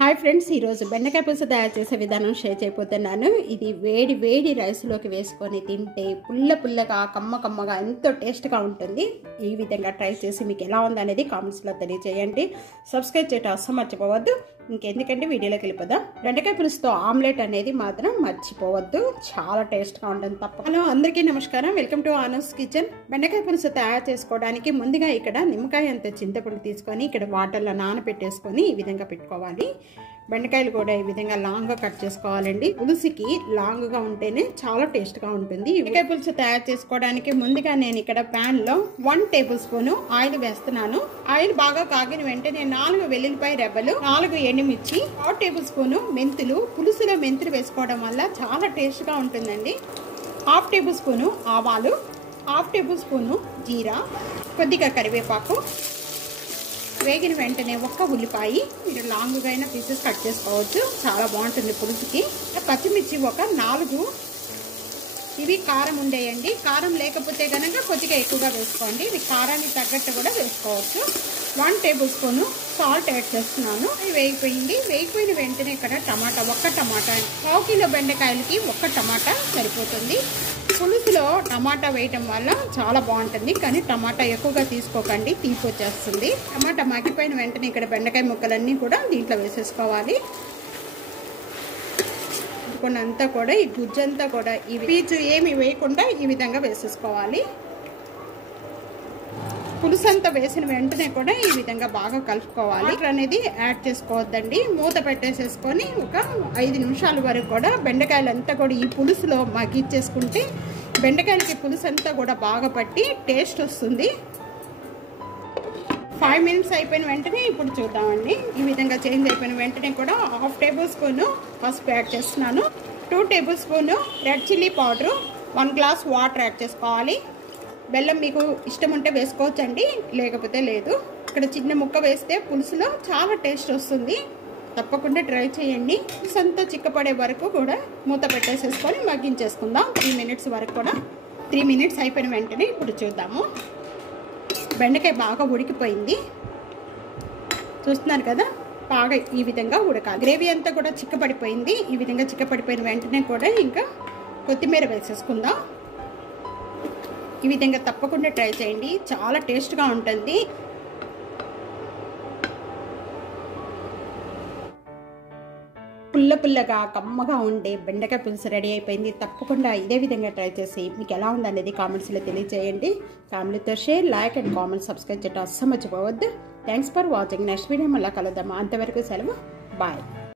Hi friends, ఈరోజు బెండకాయ పులుసు తయారు చేసే విధానం షేర్ చేయబోతున్నాను. ఇది వేడి వేడి రైస్లోకి వేసుకొని తింటే పుల్ల పుల్లగా కమ్మగా ఎంతో టేస్ట్గా ఉంటుంది. ఈ విధంగా ట్రై చేసి మీకు ఎలా ఉందనేది కామెంట్స్లో తెలియజేయండి. సబ్స్క్రైబ్ చేయడం అస్సలు మర్చిపోవద్దు. ఇంకెందుకంటే వీడియోలోకి వెళ్ళిపోదాం. బెండకాయ పులుసుతో ఆమ్లెట్ అనేది మాత్రం మర్చిపోవద్దు, చాలా టేస్ట్గా ఉంటుంది తప్ప. హలో అందరికీ నమస్కారం, వెల్కమ్ టు ఆనూస్ కిచెన్. బెండకాయ పులుసు తయారు చేసుకోవడానికి ముందుగా ఇక్కడ నిమ్మకాయ అంత చింతపండు తీసుకొని ఇక్కడ వాటర్లో నానబెట్టేసుకొని ఈ విధంగా పెట్టుకోవాలి. బెండకాయలు కూడా ఈ విధంగా లాంగ్గా కట్ చేసుకోవాలండి. పులుసుకి లాంగ్గా ఉంటేనే చాలా టేస్ట్గా ఉంటుంది. బెండకాయ పులుసు తయారు చేసుకోవడానికి ముందుగా నేను ఇక్కడ ప్యాన్ లో 1 టేబుల్ స్పూన్ ఆయిల్ వేస్తున్నాను. ఆయిల్ బాగా కాగిన వెంటనే 4 వెల్లుల్లిపాయ రెబ్బలు, 4 ఎండుమిర్చి, 1 టేబుల్ స్పూన్ మెంతులు. పులుసులో మెంతులు వేసుకోవడం వల్ల చాలా టేస్ట్గా ఉంటుందండి. 1/2 టేబుల్ స్పూన్ ఆవాలు, 1/2 టేబుల్ స్పూన్ జీరా, కొద్దిగా కరివేపాకు. వేగిన వెంటనే 1 ఉల్లిపాయ, మీరు లాంగ్గా అయినా పీసెస్ కట్ చేసుకోవచ్చు, చాలా బాగుంటుంది పులుసుకి. పచ్చిమిర్చి 4, ఇవి కారం ఉండేయండి. కారం లేకపోతే కనుక కొద్దిగా ఎక్కువగా వేసుకోండి. ఇవి కారానికి తగ్గట్టు కూడా వేసుకోవచ్చు. 1 టేబుల్ స్పూన్ సాల్ట్ యాడ్ చేస్తున్నాను. ఇది వేగిపోయిన వెంటనే ఇక్కడ టమాటా, 1 టమాటా, 1 కిలో బెండకాయలకి 1 టమాటా సరిపోతుంది. పులుసులో టమాటా వేయటం వల్ల చాలా బాగుంటుంది, కానీ టమాటా ఎక్కువగా తీసుకోకండి, తీపి వచ్చేస్తుంది. టమాటా మగ్గిపోయిన వెంటనే ఇక్కడ బెండకాయ ముక్కలన్నీ కూడా దీంట్లో వేసేసుకోవాలి. అంతా కూడా ఈ గుజ్జంతా కూడా ఈ పీచు ఏమి వేయకుండా ఈ విధంగా వేసేసుకోవాలి. పులుసు అంతా వేసిన వెంటనే కూడా ఈ విధంగా బాగా కలుపుకోవాలి. వాటర్ అనేది యాడ్ చేసుకోవద్దండి. మూత పెట్టేసేసుకొని ఒక 5 నిమిషాల వరకు కూడా బెండకాయలంతా కూడా ఈ పులుసులో మగ్గిచ్చేసుకుంటే బెండకాయలకి పులుసు అంతా కూడా బాగా పట్టి టేస్ట్ వస్తుంది. 5 మినిట్స్ అయిపోయిన వెంటనే ఇప్పుడు చూద్దామండి. ఈ విధంగా చేంజ్ అయిపోయిన వెంటనే కూడా 1/2 టేబుల్ స్పూన్ పసుపు యాడ్ చేస్తున్నాను. 2 table spoon red chilli powder, 1 glass water add చేసుకోవాలి. బెల్లం మీకు ఇష్టం ఉంటే వేసుకోవచ్చండి, లేకపోతే లేదు. ఇక్కడ చిన్న ముక్క వేస్తే పులుసులో చాలా టేస్ట్ వస్తుంది, తప్పకుండా ట్రై చేయండి. పులుసు అంతా చిక్కపడే వరకు కూడా మూత పెట్టేసేసుకొని మగ్గించేసుకుందాం 3 మినిట్స్ వరకు కూడా. 3 మినిట్స్ అయిపోయిన వెంటనే ఇప్పుడు చూద్దాము. బెండకాయ బాగా ఉడికిపోయింది, చూస్తున్నారు కదా. బాగా ఈ విధంగా ఉడకాలి. గ్రేవీ అంతా కూడా చిక్కపడిపోయింది. ఈ విధంగా చిక్కపడిపోయిన వెంటనే కూడా ఇంకా కొత్తిమీర వేసేసుకుందాం. ఈ విధంగా తప్పకుండా ట్రై చేయండి, చాలా టేస్ట్గా ఉంటుంది. పుల్లగా కమ్మగా ఉండే బెండకాయ పులుసు రెడీ అయిపోయింది. తప్పకుండా ఇదే విధంగా ట్రై చేసి మీకు ఎలా ఉందనేది కామెంట్స్లో తెలియజేయండి. ఫ్యామిలీతో share, like and comment, subscribe చేయడం అస్సలు మర్చిపోవద్దు. Thanks for watching. Next video మళ్ళీ కలుద్దాం. అంతవరకు సెలవు, బాయ్.